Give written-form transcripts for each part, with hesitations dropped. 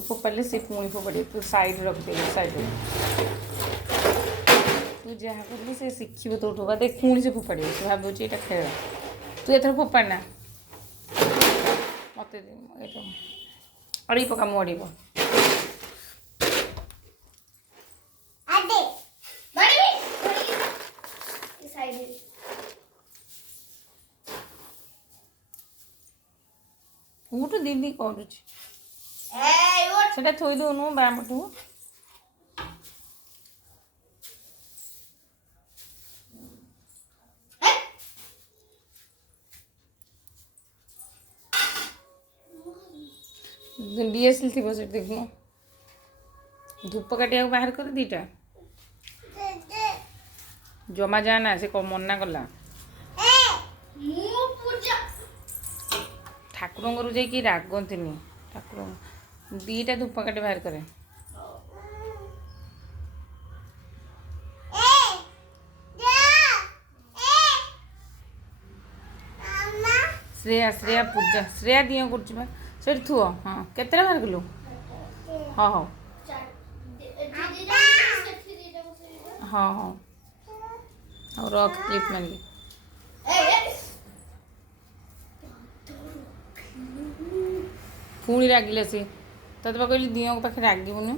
तू फोपाड़े से पुणी फोपाड़े तू साइड रख दे साइड तू जहाँ कर से शिखी तोठू बा देख पुणी से फोपाड़े से भाव ये खेल तू एथर फोपाड़ना मत अड़ी पका मु अड़ी उठ दीदी करुच्छी से थोई दौनु बाँ पटू डीएसएल थी से देखू धूप काटिया बाहर कर दीटा जमा जाना से मना कला ठाकुर घर जाकि रागती ठाकुर दीटा धूप काटी बाहर करे श्रेया श्रेया पूजा श्रेया दिए कर थुओ हाँ केतटा बाहर कलु हाँ हाँ हाँ हाँ और रख क्लिप मारिक पुणी रागिले सी तोते बा कहली दियों पाखे रागबुनि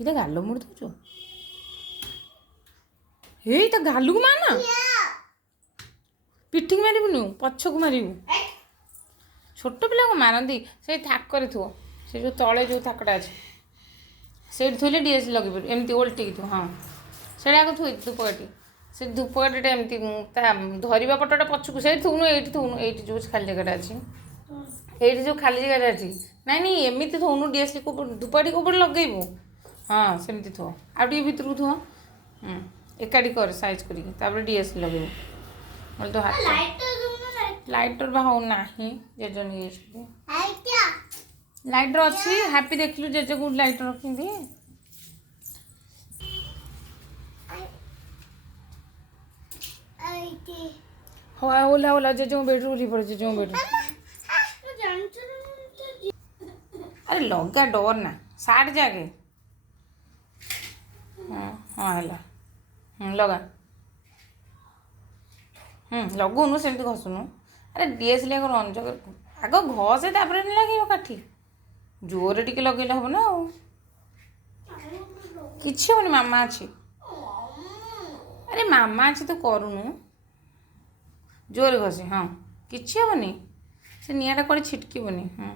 ये गाल मुड़ दौ हे तो गालू को मारना पिठी मारबुनि पछ को मारू छोट पिला को मारती से थाक थो से जो तले जो थाकटा अच्छे से थोड़े डीएस लगे पार एमती ओल्टी थो हाँ से आगे थोड़ी धूपकाठी से धूपकाठीटा एमती धरवा पटटा पछक से थुनु ये जो खाली जगह अच्छी ये जो खाली जगह अच्छी नाई नहीं एमती थोनु डीएस धूपकाठी को लगेबू हाँ सेमती थो आगे भितर को थो एकाठी कर साइज कर डीएस लगेबू बोले तो हाथ लाइटर बा हो ना जेज नहीं लाइटर अच्छी हैप्पी देखलु जेज को लाइटर रखी हाँ ओला ओला जेज बेडरूम उठी पड़े जेज बेडरूम अरे लगा डर ना साठ जागे हाँ हाँ है लगा लगौनु सेमती घसुनु अरे डीएसएल आग रंज आग घसे तापर नहीं लगे काठी जोर टिके लगे हम ना किसी हेनी मामा अच्छी अरे मामा अच्छी तो करूनु जोर घसे हाँ किसी हेनी से निआटा कड़े छिटकबनी हाँ